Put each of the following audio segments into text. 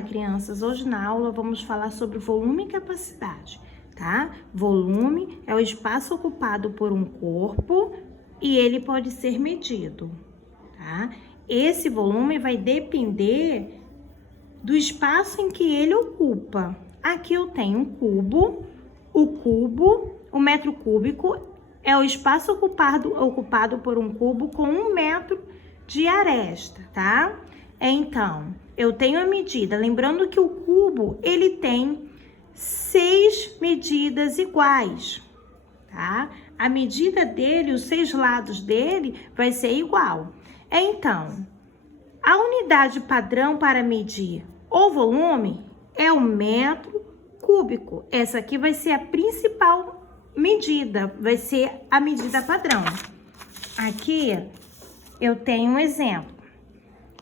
Crianças, hoje na aula vamos falar sobre volume e capacidade, tá? Volume é o espaço ocupado por um corpo e ele pode ser medido, tá? Esse volume vai depender do espaço em que ele ocupa. Aqui eu tenho um cubo, o metro cúbico é o espaço ocupado por um cubo com 1 metro de aresta, tá? Então, eu tenho a medida, lembrando que o cubo, ele tem 6 medidas iguais, tá? A medida dele, os 6 lados dele, vai ser igual. Então, a unidade padrão para medir o volume é o metro cúbico. Essa aqui vai ser a principal medida, vai ser a medida padrão. Aqui, eu tenho um exemplo.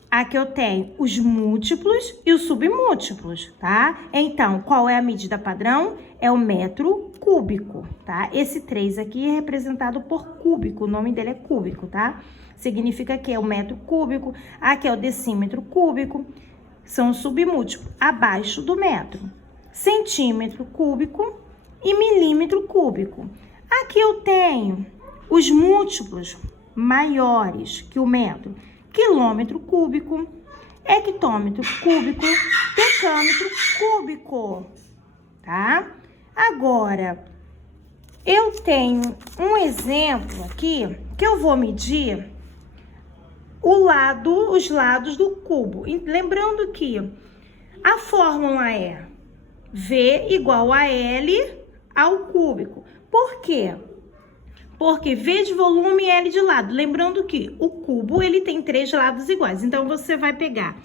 Aqui eu tenho os múltiplos e os submúltiplos, tá? Então, qual é a medida padrão? É o metro cúbico, tá? Esse 3 aqui é representado por cúbico, o nome dele é cúbico, tá? Significa que é o metro cúbico, aqui é o decímetro cúbico, são os submúltiplos, abaixo do metro. Centímetro cúbico e milímetro cúbico. Aqui eu tenho os múltiplos maiores que o metro. Quilômetro cúbico, hectômetro cúbico, decâmetro cúbico, tá? Agora, eu tenho um exemplo aqui que eu vou medir os lados do cubo. E lembrando que a fórmula é V igual a L ao cúbico. Por quê? Porque V de volume e L de lado. Lembrando que o cubo, ele tem 3 lados iguais. Então, você vai pegar...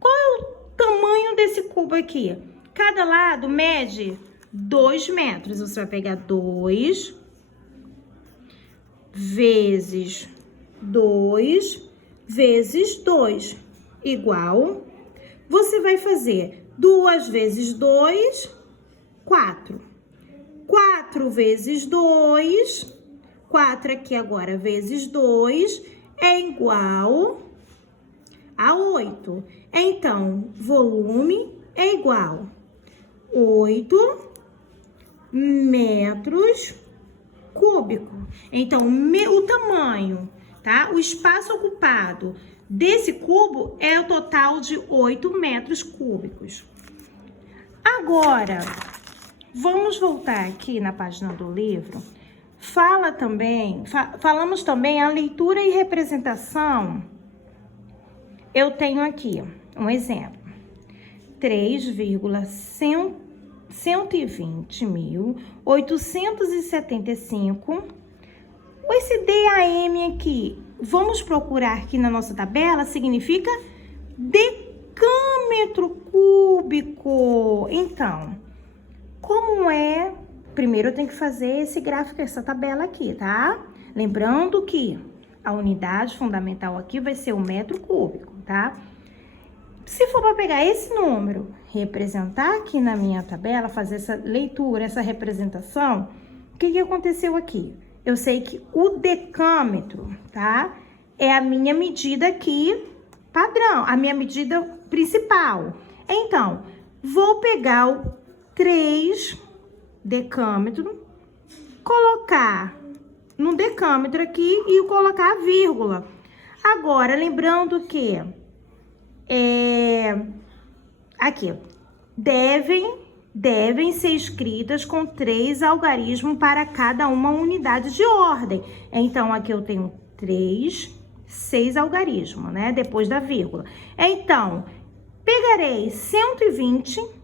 Qual é o tamanho desse cubo aqui? Cada lado mede 2 metros. Você vai pegar 2 vezes 2 vezes 2 igual. Você vai fazer 2 vezes 2, 4. 4 vezes 2, 4 aqui agora vezes 2, é igual a 8. Então, volume é igual a 8 metros cúbicos. Então, o tamanho, tá? O espaço ocupado desse cubo é o total de 8 metros cúbicos. Agora... vamos voltar aqui na página do livro. Falamos também a leitura e representação. Eu tenho aqui um exemplo. 3,120.875. Esse DAM aqui, vamos procurar aqui na nossa tabela, significa decâmetro cúbico. Então... como é? Primeiro eu tenho que fazer esse gráfico, essa tabela aqui, tá? Lembrando que a unidade fundamental aqui vai ser o metro cúbico, tá? Se for para pegar esse número, representar aqui na minha tabela, fazer essa leitura, essa representação, o que aconteceu aqui? Eu sei que o decâmetro, tá? É a minha medida aqui padrão, a minha medida principal. Então, vou pegar o 3 decâmetro, colocar no decâmetro aqui e colocar a vírgula. Agora, lembrando que aqui, devem ser escritas com 3 algarismos para cada uma unidade de ordem. Então, aqui eu tenho 6 algarismos, né? Depois da vírgula. Então, pegarei 120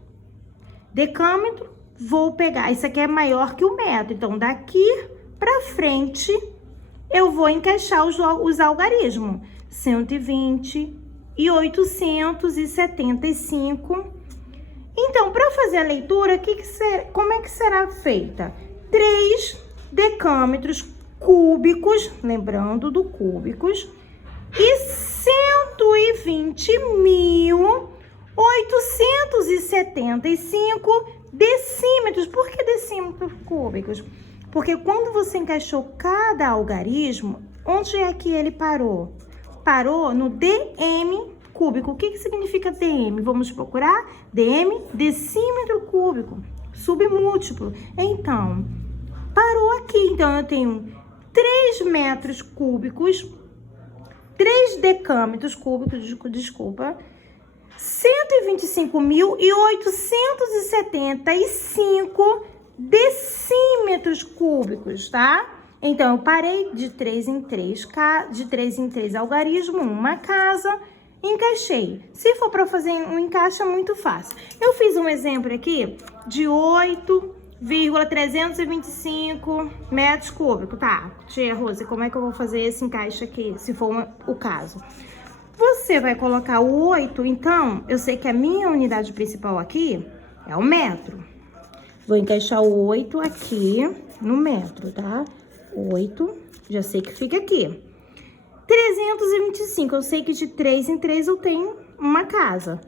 decâmetro, vou pegar, isso aqui é maior que o metro, então daqui pra frente eu vou encaixar os algarismos, 120 e 875. Então, para fazer a leitura, como é que será feita? 3 decâmetros cúbicos, lembrando do cúbicos, e 120.875 decímetros. Por que decímetros cúbicos? Porque quando você encaixou cada algarismo, onde é que ele parou? Parou no dm cúbico. O que que significa dm? Vamos procurar? dm, decímetro cúbico, submúltiplo. Então, parou aqui. Então, eu tenho 3 metros cúbicos, 3 decâmetros cúbicos, desculpa, 125.875 decímetros cúbicos, tá? Então, eu parei de 3 em 3 algarismo, uma casa, encaixei. Se for para fazer um encaixe, é muito fácil. Eu fiz um exemplo aqui de 8,325 metros cúbicos, tá? Tia Rose, como é que eu vou fazer esse encaixe aqui, se for o caso? Você vai colocar o 8, então, eu sei que a minha unidade principal aqui é o metro. Vou encaixar o 8 aqui no metro, tá? 8, já sei que fica aqui. 325, eu sei que de 3 em 3 eu tenho uma casa.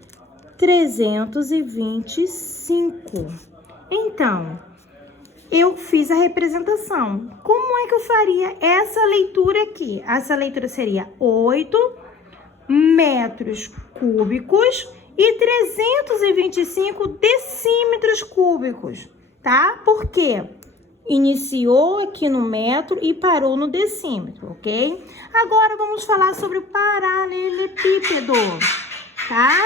325. Então, eu fiz a representação. Como é que eu faria essa leitura aqui? Essa leitura seria 8 metros cúbicos e 325 decímetros cúbicos, tá? Por quê? Iniciou aqui no metro e parou no decímetro, ok? Agora vamos falar sobre o paralelepípedo, tá?